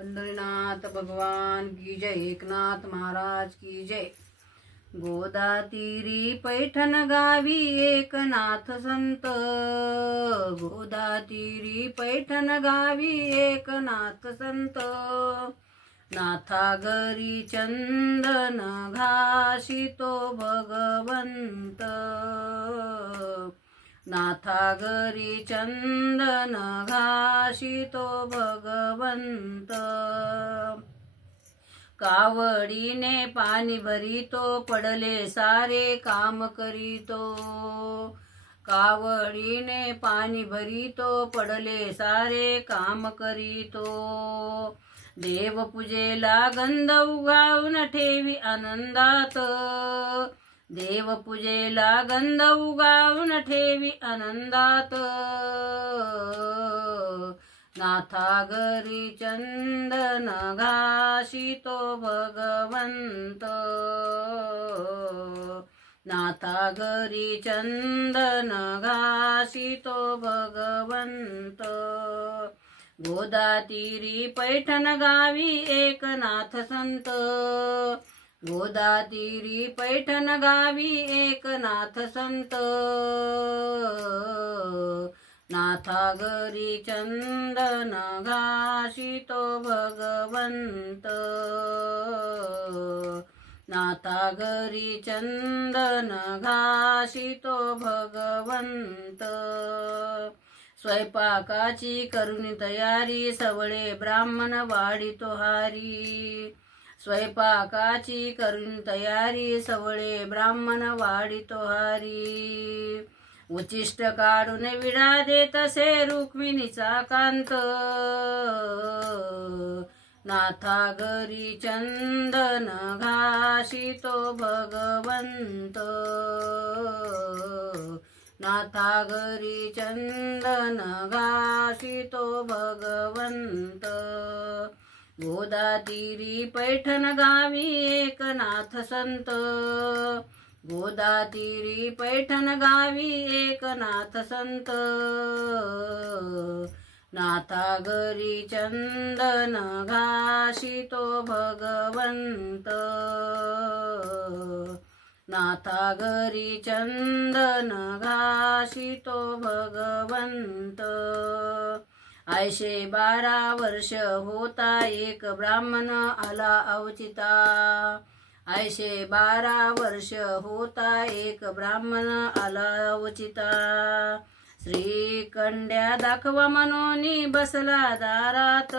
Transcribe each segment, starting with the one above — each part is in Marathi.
पंढरीनाथ भगवान की जय, एकनाथ महाराज की जय। गोदा तीरी पैठण गावी एकनाथ संत, गोदा तीरी पैठण गावी एकनाथ संत। नाथा घरी चंदन घाशितो भगवंत, नाथा घरी चंदन घाशितो भगवंत। कावडीने पाणी भरितो पडले सारे काम करीतो, कावडीने पाणी भरितो पडले सारे काम करीतो। देव पूजेला गंध उगावून ठेवी आनंदात, देव पूजेला गंध उगावून ठेवी आनंदात। नाथा घरी चंदन घाशितो भगवंत, नाथा घरी चंदन घाशितो भगवंत। गोदा तीरी पैठण गावी एकनाथ संत, गोदा तीरी पैठण गावी एकनाथ संत। नाथा घरी चंदन घाशितो भगवंत, नाथा घरी चंदन घाशितो भगवंत। स्वयंपाकाची करुणी तयारी सवळे ब्राह्मण वाढितो हारी, स्वयंपाकाची करुणी तयारी सवळे ब्राह्मण वाढितो हारी। उचिष्ट काढून विडा देत असे रुक्मिणीचा कांत, नाथा घरी चंदन घाशितो भगवंत, नाथा घरी चंदन घाशितो भगवंत। गोदा तीरी पैठण गावी एकनाथ संत, गोदा तीरी पैठण गावी एकनाथ संत। नाथा घरी चंदन घाशितो भगवंत, नाथा घरी चंदन घाशितो भगवंत। ऐशे 12 वर्ष होता एक ब्राह्मण आला अवचिता, ऐशे 12 वर्ष होता एक ब्राह्मण आला अवचिता। श्रीखंड्या दाखवा मनोनी बसला दारात,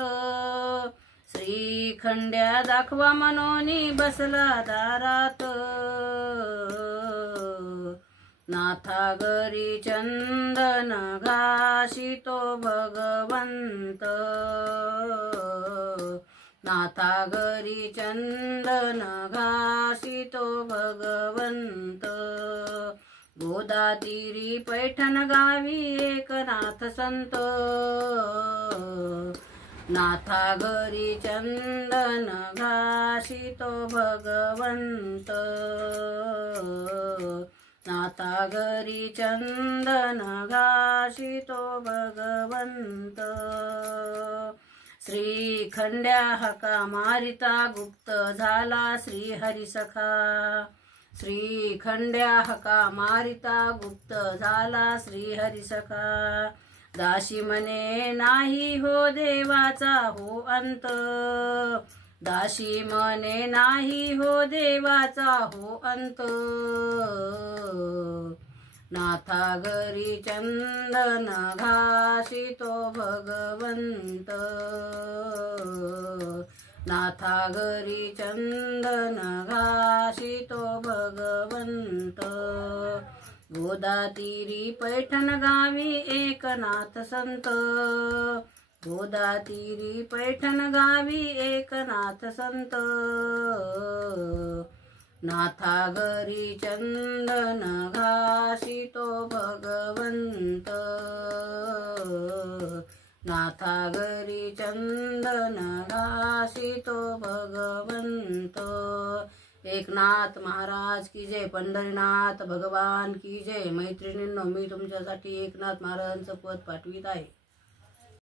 श्रीखंड्या दाखवा मनोनी बसला दारात। नाथा घरी चंदन घाशितो भगवंत, नाथा घरी चंदन घाशितो भगवंत। गोदा तीरी पैठण गावी एकनाथ संत, नाथा घरी चंदन घाशितो भगवंत, नाथा घरी चंदन घाशितो भगवंत। श्रीखंड्या हका मारिता गुप्त झाला श्रीहरी सखा, श्रीखंड्या हका मारिता गुप्त झाला श्रीहरी सखा। दाशी म्हणे नाही हो देवाचा हो अंत, दाशी म्हणे नाही हो देवाचा हो अंत। नाथा घरी चंदन घाशितो भगवंत, नाथा घरी चंदन घाशितो भगवंत। गोदा तीरी पैठण गावी एकनाथ संत, गोदा तीरी पैठण गावी एकनाथ संत। नाथा घरी चंदन घाशितो भगवंत, नाथा घरी चंदन घाशितो भगवंत। एकनाथ महाराज की जय, पंढरीनाथ भगवान की जय। मैत्रिणींनो, मी तुमच्यासाठी एकनाथ महाराजांचं पद पाठवित आहे।